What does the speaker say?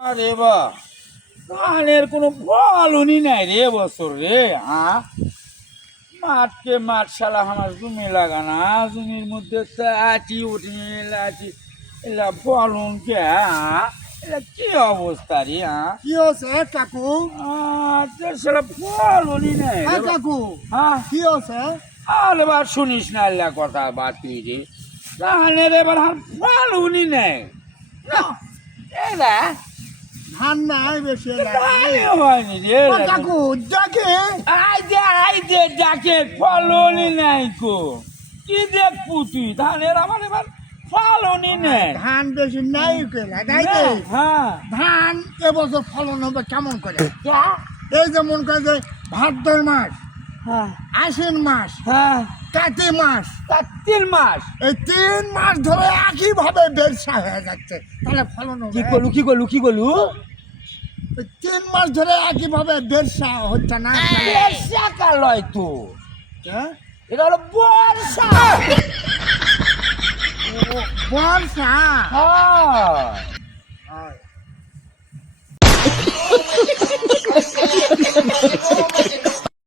আরে বা ধানের কোনো ফলনই নাই রে বছর রে। মাঠকে মাঠ শালা আমার জমি লাগানা, জমির মধ্যে আছি উঠি আছি, এলা ফলন কে এলা কি অবস্থা রে। কি হচ্ছে কাকু? শালা ফলনই নাই রে। কাকু কি হচ্ছে? আরে বা শুনিস না এলা কথা বাদ তুই রে, ধানের এবার ফলনই নেই এলা ধান নাই বেশি হয়নি রে। কাকু দেখে আই দে ডাকে ফলনই নাই কো, কি দেখবো তুই ধানের আমার এবার ফলনই নেই। ধান বেশি নাই কেলা তাই তো? হ্যাঁ ধান এবছর ফলন হবে কেমন করে? এই যে মন করে যে ভাদ্র মাস, হ্যাঁ আশ্বিন মাস, হ্যাঁ কার্তিক মাস, তার 3 মাস। এই 3 মাস ধরে একই ভাবে বেরসা হয়ে যাচ্ছে, তাহলে ফলন হবে? কি করলু এই 3 মাস ধরে একই ভাবে বেরসা হচ্ছে না, বর্ষাকাল লয় তো, হ্যাঁ? এটা হলো বর্ষা। বর্ষা হ্যাঁ হয়।